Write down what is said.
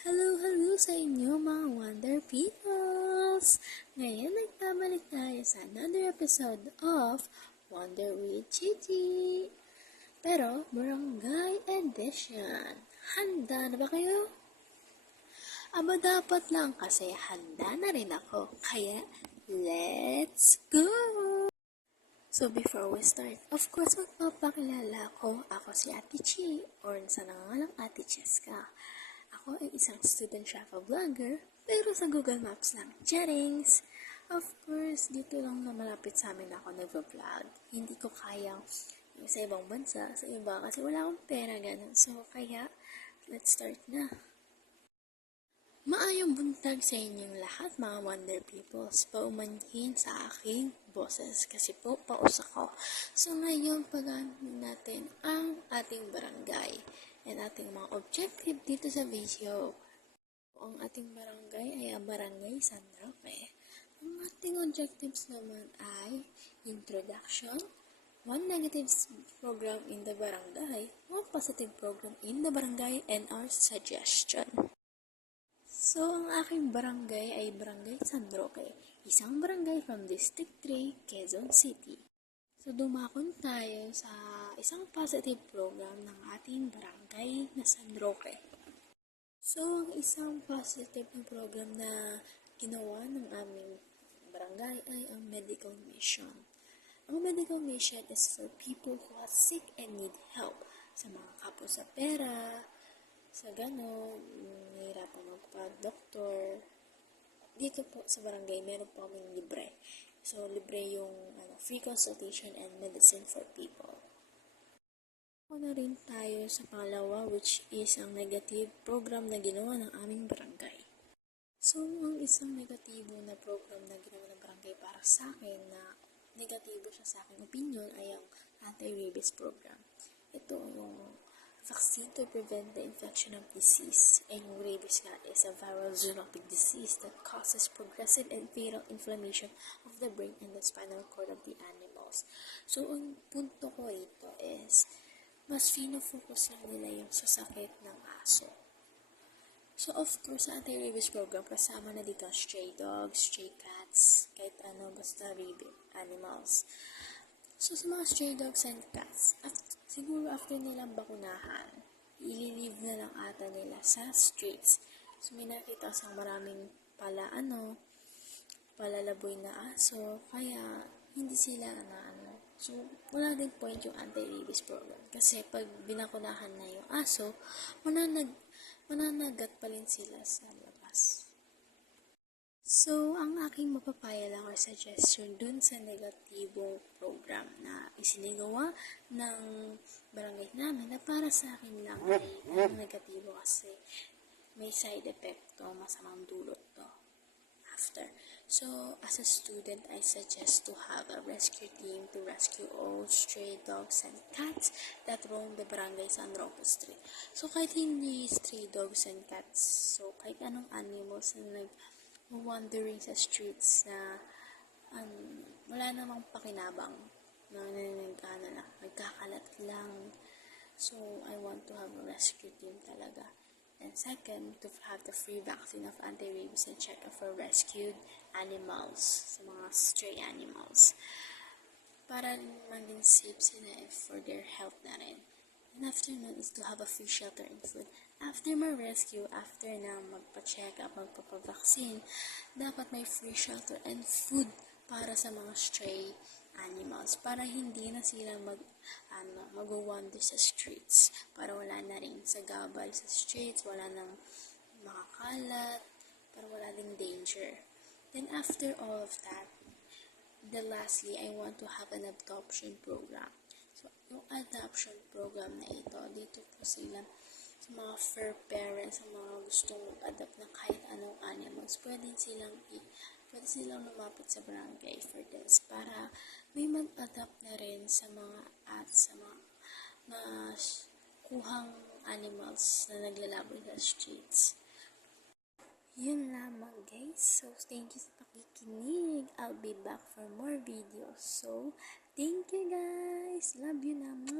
Hello sa inyo mga Wonder Peoples! Ngayon nagbabalik tayo sa another episode of Wonder with Gigi. Pero Barangay Edition. Handa na ba kayo? Aba dapat lang kasi handa na rin ako. Kaya let's go! So before we start, of course magpapakilala ko. Ako si Ate Chi or sa nangangalang Ate Cheska. Ako ay isang student travel vlogger, pero sa Google Maps lang. Charings! Of course, dito lang na malapit sa amin ako nag-vlog. Hindi ko kayang sa ibang bansa, sa iba, kasi wala akong pera ganun. So, kaya, let's start na. Maayong buntag sa inyong lahat, mga Wonder Peoples. Paumanhin sa aking boses kasi po paus ako. So, ngayon, pag-amin natin ang ating barangay and ating mga objective dito sa video. Ang ating barangay ay ang Barangay San Roque. Ang ating objectives naman ay introduction, 1 negative program in the barangay, 1 positive program in the barangay, and our suggestion. So, ang aking barangay ay Barangay San Roque, isang barangay from District 3, Quezon City. So, dumakon tayo sa isang positive program ng ating barangay na San Roque. So, ang isang positive na program na ginawa ng aming barangay ay ang medical mission. Ang medical mission is for people who are sick and need help. Sa mga kapos sa pera, sa gano'n, nahihirapan magpa-doktor. Dito po sa barangay, meron po kaming libre. So, libre yung free consultation and medicine for people. Ako na rin tayo sa pangalawa, which is ang negative program na ginawa ng aming barangay. So, ang isang negatibo na program na ginawa ng barangay para sa akin, na negatibo siya sa aking opinion, ay ang anti-rabies program. Ito yung vaccine to prevent the infection of disease. And yung rabies nga is a viral zoonotic disease that causes progressive and fatal inflammation of the brain and the spinal cord of the animals. So, ang punto ko rito is, mas fino-focus lang nila yung sa sakit ng aso. So, of course, sa anti-rabies program, kasama na dito stray dogs, stray cats, kahit ano, basta rabid animals. So, sa mga stray dogs and cats, siguro after nilang bakunahan, i-leave na lang ata nila sa streets. So, may nakita sa maraming palalaboy na aso, kaya hindi sila So, wala din point yung anti-rabies program. Kasi pag binakunahan na yung aso, mananagat pa rin sila sa labas. So, ang aking mapapaya lang or suggestion dun sa negatibong program na isinigawa ng barangay namin, na para sa akin lang ay negatibo kasi may side effect to, masamang dulot to after. So, as a student, I suggest to have a rescue team to rescue all stray dogs and cats that roam the Barangay San Roque Street. So, kahit hindi stray dogs and cats, so kahit anong animals na nag-wandering sa streets na wala namang pakinabang, na nagkakalat lang. So, I want to have a rescue team talaga. And second, to have the free vaccine of anti-rabies and check-up for rescued animals, sa mga stray animals. Para maging safe sila for their health na rin. And after nun is to have a free shelter and food. After my rescue, after na magpa-check-up, magpapa-vaccine, dapat may free shelter and food para sa mga stray animals, para hindi na sila mag-wander sa streets, para wala na rin sa gabal sa streets, wala nang makakalat, para wala ding danger. Then after all of that, lastly, I want to have an adoption program. So, yung adoption program na ito, dito po sila sa mga fur parents, sa mga gustong mag-adopt ng kahit anong animals, pwede silang lumapit sa barangay for this, para may mag-adopt na rin sa mga kuhang animals na naglalaban sa streets. Yun lamang guys. So, thank you sa pakikinig. I'll be back for more videos. So, thank you guys. Love you naman.